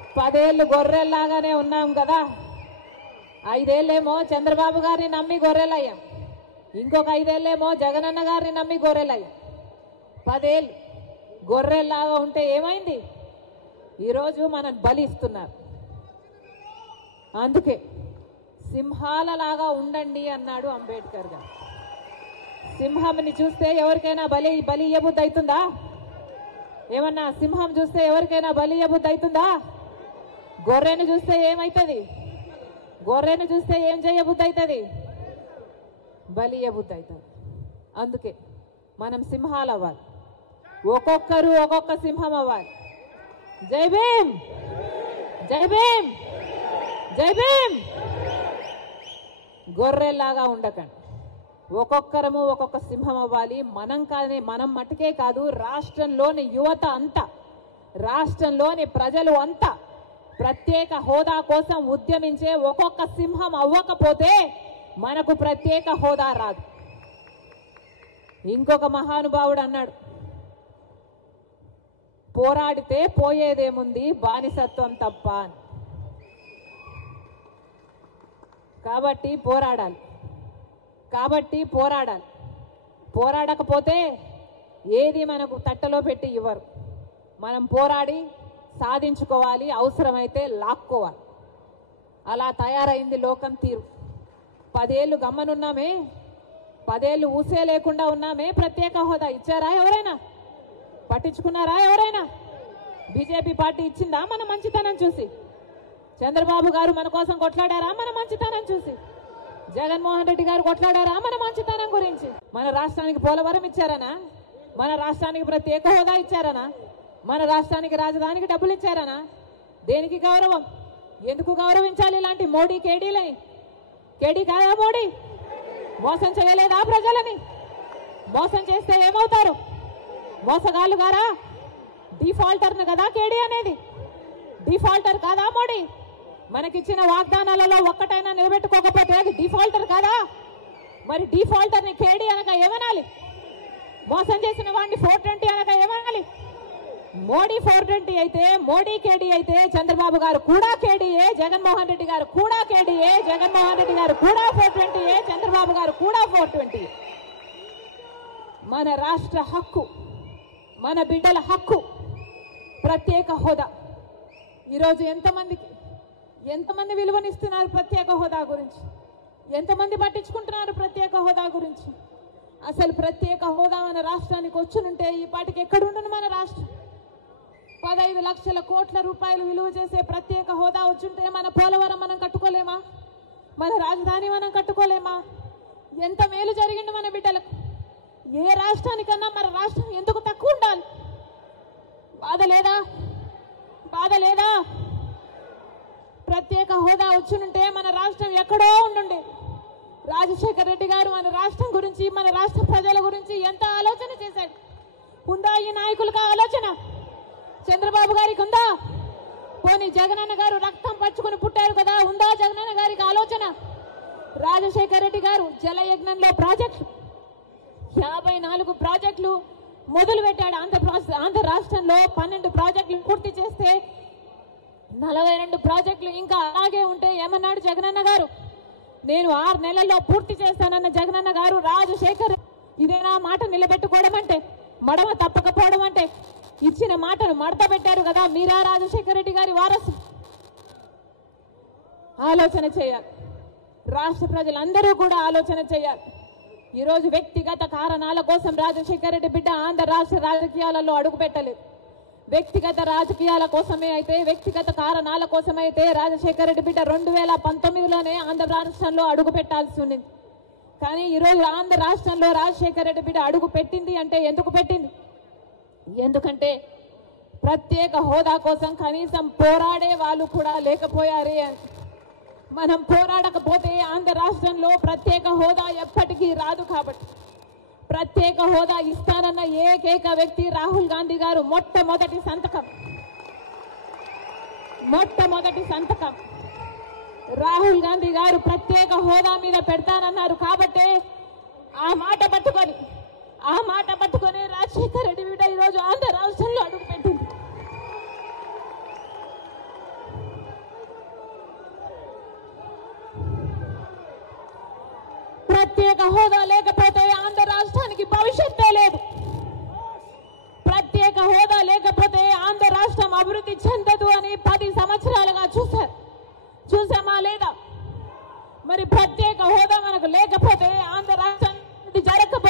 10 ఏళ్ళు గొర్రెల్లాగానే ఉన్నాం కదా. 5 ఏళ్ళేమో చంద్రబాబు గారిని నమ్మి గొర్రెలయ్యాం, ఇంకొక 5 ఏళ్ళేమో జగనన్న గారిని నమ్మి గొర్రెలయ్యాం. 10 ఏళ్ళు గొర్రెల్లాగా ఉంటే ఏమైంది? ఈరోజు మనం బలి ఇస్తున్నారు. అందుకే సింహాలలాగా ఉండండి అన్నాడు అంబేద్కర్ గారు. సింహంని చూస్తే ఎవరికైనా బలి ఇయ్యబుద్ధి అవుతుందా? ఏమన్నా సింహం చూస్తే ఎవరికైనా బలి ఇయ్యబుద్ధి అవుతుందా? గొర్రెను చూస్తే ఏమవుతుంది? గొర్రెను చూస్తే ఏం చేయబుద్ధి అవుతుంది? బలి ఇయ్యబుద్ధి అవుతుంది. అందుకే మనం సింహాలు అవ్వాలి, ఒక్కొక్కరు ఒక్కొక్క సింహం అవ్వాలి. జై భీమ్, జై భీమ్, జై భీమ్. గొర్రెల్లాగా ఉండకండి, ఒక్కొక్కరము ఒక్కొక్క సింహం అవ్వాలి. మనం మటుకే కాదు, రాష్ట్రంలోని యువత అంతా, రాష్ట్రంలోని ప్రజలు అంతా ప్రత్యేక హోదా కోసం ఉద్యమించే ఒక్కొక్క సింహం అవ్వకపోతే మనకు ప్రత్యేక హోదా రాదు. ఇంకొక మహానుభావుడు అన్నాడు, పోరాడితే పోయేదేముంది బానిసత్వం తప్ప అని. కాబట్టి పోరాడాలి. పోరాడకపోతే ఏది మనకు తట్టలో పెట్టి ఇవ్వరు. మనం పోరాడి సాధించుకోవాలి, అవసరమైతే లాక్కోవాలి. అలా తయారైంది లోకం తీరు. 10 ఏళ్ళు గమ్మనున్నామే, 10 ఏళ్ళు ఊసే లేకుండా ఉన్నామే. ప్రత్యేక హోదా ఇచ్చారా ఎవరైనా? పట్టించుకున్నారా ఎవరైనా? బీజేపీ పార్టీ ఇచ్చిందా మన మంచితనం చూసి? చంద్రబాబు గారు మన కోసం కొట్లాడారా మన మంచితనం చూసి? జగన్మోహన్ రెడ్డి గారు కొట్లాడారా మన మంచితనం గురించి? మన రాష్ట్రానికి పోలవరం ఇచ్చారనా? మన రాష్ట్రానికి ప్రత్యేక హోదా ఇచ్చారనా? మన రాష్ట్రానికి రాజధానికి డబ్బులు ఇచ్చారనా? దేనికి గౌరవం? ఎందుకు గౌరవించాలి ఇలాంటి మోడీ కేడీలని? కేడీ కాదా మోడీ? మోసం చేయలేదా ప్రజలని? మోసం చేస్తే ఏమవుతారు? మోసగాళ్ళు గారా? డిఫాల్టర్ను కదా కేడీ అనేది? డిఫాల్టర్ కాదా మోడీ? మనకిచ్చిన వాగ్దానాలలో ఒక్కటైనా నిలబెట్టుకోకపోతే అది డిఫాల్టర్ కాదా? మరి డిఫాల్టర్ని కేడీ అనక ఏమనాలి? మోసం చేసిన వాడిని 420 అనక ఏమనాలి? మోడీ 420 అయితే, మోడీ కేడీ అయితే చంద్రబాబు గారు కూడా కేడీయే, జగన్మోహన్ రెడ్డి గారు కూడా కేడీయే, జగన్మోహన్ రెడ్డి గారు కూడా 420, చంద్రబాబు గారు కూడా 420. మన రాష్ట్ర హక్కు, మన బిడ్డల హక్కు ప్రత్యేక హోదా. ఈరోజు ఎంతమంది విలువనిస్తున్నారు ప్రత్యేక హోదా గురించి? ఎంతమంది పట్టించుకుంటున్నారు ప్రత్యేక హోదా గురించి? అసలు ప్రత్యేక హోదా మన రాష్ట్రానికి వచ్చునుంటే ఈ పాటికి ఎక్కడుండును మన రాష్ట్రం? 15 లక్షల కోట్ల రూపాయలు విలువ చేసే ప్రత్యేక హోదా వచ్చుంటే మన పోలవరం మనం కట్టుకోలేమా? మన రాజధాని మనం కట్టుకోలేమా? ఎంత మేలు జరిగింది మన బిడ్డలకు. ఏ రాష్ట్రానికన్నా మన రాష్ట్రం ఎందుకు తక్కువ ఉండాలి? బాధ లేదా? ప్రత్యేక హోదా వచ్చునుంటే మన రాష్ట్రం ఎక్కడో ఉండుండే. రాజశేఖర్ రెడ్డి గారు మన రాష్ట్రం గురించి, మన రాష్ట్ర ప్రజల గురించి ఎంత ఆలోచన చేశాడు. ఉందా ఈ నాయకులకు ఆలోచన? చంద్రబాబు గారికి ఉందా? పోనీ జగనన్న గారు రక్తం పచ్చుకుని పుట్టారు కదా, ఉందా జగనన్న గారికి ఆలోచన? రాజశేఖర్ రెడ్డి గారు జలయజ్ఞంలో ప్రాజెక్టులు 54 ప్రాజెక్టులు మొదలు పెట్టాడు. ఆంధ్ర రాష్ట్రంలో 12 ప్రాజెక్టులు పూర్తి చేస్తే 42 ప్రాజెక్టులు ఇంకా అలాగే ఉంటే ఏమన్నాడు జగనన్న గారు? నేను 6 నెలల్లో పూర్తి చేస్తానన్న జగనన్న గారు రాజశేఖర్ ఇదేనా మాట నిలబెట్టుకోవడం అంటే? మడమ తప్పకపోవడం అంటే? ఇచ్చిన మాటను మడత పెట్టారు కదా. మీరా రాజశేఖర్ రెడ్డి గారి వారసు? ఆలోచన చేయాలి. రాష్ట్ర ప్రజలందరూ కూడా ఆలోచన చేయాలి. ఈరోజు వ్యక్తిగత కారణాల కోసం రాజశేఖర్ రెడ్డి బిడ్డ ఆంధ్ర రాష్ట్ర రాజకీయాలలో అడుగు పెట్టలేదు. వ్యక్తిగత రాజకీయాల కోసమే అయితే, వ్యక్తిగత కారణాల కోసమైతే రాజశేఖర్ రెడ్డి బిడ్డ 2019లోనే ఆంధ్ర రాష్ట్రంలో అడుగు పెట్టాల్సి ఉన్నది. కానీ ఈరోజు ఆంధ్ర రాష్ట్రంలో రాజశేఖర్ రెడ్డి బిడ్డ అడుగు పెట్టింది అంటే ఎందుకు పెట్టింది? ఎందుకంటే ప్రత్యేక హోదా కోసం కనీసం పోరాడే వాళ్ళు కూడా లేకపోయారే అని. మనం పోరాడకపోతే ఆంధ్ర రాష్ట్రంలో ప్రత్యేక హోదా ఎప్పటికీ రాదు. కాబట్టి ప్రత్యేక హోదా ఇస్తానన్న ఏకైక వ్యక్తి రాహుల్ గాంధీ గారు. మొట్టమొదటి సంతకం రాహుల్ గాంధీ గారు ప్రత్యేక హోదా మీద పెడతానన్నారు. కాబట్టే ఆ మాట పట్టుకొని రాజశేఖర్ రెడ్డి బిడ్డ ఈరోజు ఆంధ్ర రాష్ట్రంలో అడుగుపెట్టింది. ప్రత్యేక హోదా లేకపోతే ఆంధ్ర రాష్ట్రానికి భవిష్యత్తే లేదు. ప్రత్యేక హోదా లేకపోతే ఆంధ్ర రాష్ట్రం అభివృద్ధి చెందదు అని 10 సంవత్సరాలుగా చూసామా లేదా? మరి ప్రత్యేక హోదా మనకు లేకపోతే ఆంధ్ర రాష్ట్రం జరగకపోతే